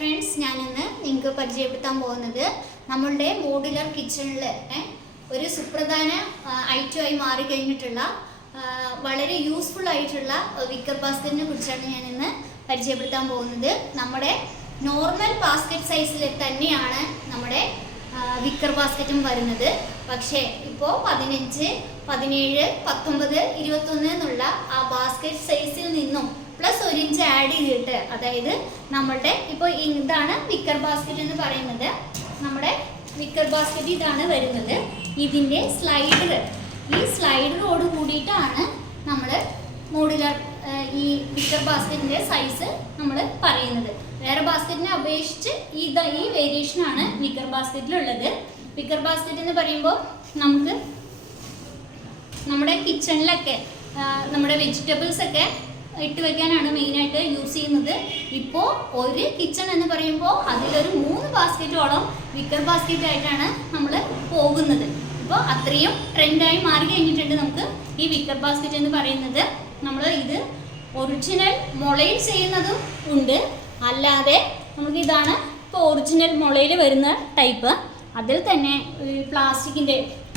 Friends, ഞാനിന്ന് നിങ്ങൾക്ക് പരിചയപ്പെടുത്താൻ പോകുന്നത് നമ്മളുടെ മോഡുലർ കിച്ചണിൽ ഒരു സുപ്രധാന ഐറ്റമായി മാറിക്കഴിഞ്ഞിട്ടുള്ള വളരെ യൂസ്ഫുൾ ആയിട്ടുള്ള വിക്കർ ബാസ്ക്കറ്റിനെ കുറിച്ചാണ് ഞാനിന്ന് പരിചയപ്പെടുത്താൻ പോകുന്നത്. നമ്മുടെ നോർമൽ ബാസ്ക്കറ്റ് സൈസിൽ തന്നെയാണ് നമ്മുടെ വിക്കർ ബാസ്ക്കറ്റും വരുന്നത്. പക്ഷേ ഇപ്പോൾ 15, 17, 19, 21 എന്നുള്ള ആ ബാസ്ക്കറ്റ് സൈസിൽ നിന്നും പ്ലസ് 1 ഇഞ്ച് ആഡ് ചെയ്തിട്ട്, അതായത് നമ്മളുടെ ഇപ്പോൾ ഇതാണ് വിക്കർ ബാസ്ക്കറ്റ് എന്ന് പറയുന്നത്. നമ്മുടെ വിക്കർ ബാസ്ക്കറ്റ് ഇതാണ് വരുന്നത്. ഇതിൻ്റെ സ്ലൈഡർ, ഈ സ്ലൈഡറോട് കൂടിയിട്ടാണ് നമ്മൾ മോഡുലർ ഈ വിക്കർ ബാസ്ക്കറ്റിൻ്റെ സൈസ് നമ്മൾ പറയുന്നത്. വേറെ ബാസ്ക്കറ്റിനെ അപേക്ഷിച്ച് ഈ വേരിയേഷനാണ് വിക്കർ ബാസ്ക്കറ്റിലുള്ളത്. വിക്കർ ബാസ്ക്കറ്റ് എന്ന് പറയുമ്പോൾ നമുക്ക് നമ്മുടെ കിച്ചണിലൊക്കെ നമ്മുടെ വെജിറ്റബിൾസ് ഒക്കെ ഇട്ട് വെക്കാനാണ് മെയിനായിട്ട് യൂസ് ചെയ്യുന്നത്. ഇപ്പോൾ ഒരു കിച്ചൺ എന്ന് പറയുമ്പോൾ അതിലൊരു 3 ബാസ്ക്കറ്റോളം വിക്കർ ബാസ്ക്കറ്റ് ആയിട്ടാണ് നമ്മൾ പോകുന്നത്. ഇപ്പോൾ അത്രയും ട്രെൻഡായി മാറി കഴിഞ്ഞിട്ടുണ്ട് നമുക്ക് ഈ വിക്കർ ബാസ്ക്കറ്റ് എന്ന് പറയുന്നത്. നമ്മൾ ഇത് ഒറിജിനൽ മുളയിൽ ചെയ്യുന്നതും ഉണ്ട്, അല്ലാതെ നമുക്ക് ഇതാണ് ഇപ്പോൾ ഒറിജിനൽ മുളയിൽ വരുന്ന ടൈപ്പ്. അതിൽ തന്നെ പ്ലാസ്റ്റിക്കിൻ്റെ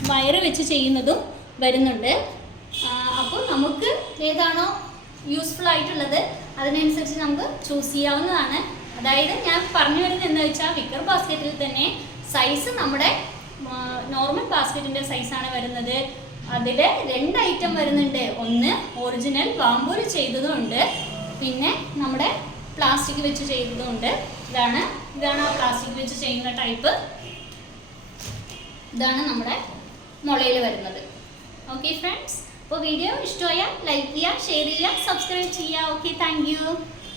വയറ് വെച്ച് ചെയ്യുന്നതും വരുന്നുണ്ട്. അപ്പോൾ നമുക്ക് ഏതാണോ യൂസ്ഫുൾ ആയിട്ടുള്ളത് അതിനനുസരിച്ച് നമുക്ക് ചൂസ് ചെയ്യാവുന്നതാണ്. അതായത് ഞാൻ പറഞ്ഞു വരുന്നത് എന്താ വെച്ചാൽ, വിക്കർ ബാസ്ക്കറ്റിൽ തന്നെ സൈസ് നമ്മുടെ നോർമൽ ബാസ്ക്കറ്റിൻ്റെ സൈസാണ് വരുന്നത്. അതിൽ 2 ഐറ്റം വരുന്നുണ്ട്. ഒന്ന് ഒറിജിനൽ ബാംബൂർ ചെയ്തതും ഉണ്ട്, പിന്നെ നമ്മുടെ പ്ലാസ്റ്റിക് വെച്ച് ചെയ്തതും ഉണ്ട്. ഇതാണ് പ്ലാസ്റ്റിക് വെച്ച് ചെയ്യുന്ന ടൈപ്പ്. ഇതാണ് നമ്മുടെ മുളയിൽ വരുന്നത്. ഓക്കെ ഫ്രണ്ട്സ്, അപ്പോൾ വീഡിയോ ഇഷ്ടമായാൽ ലൈക്ക് ചെയ്യുക, ഷെയർ ചെയ്യുക, സബ്സ്ക്രൈബ് ചെയ്യുക. Okay, thank you.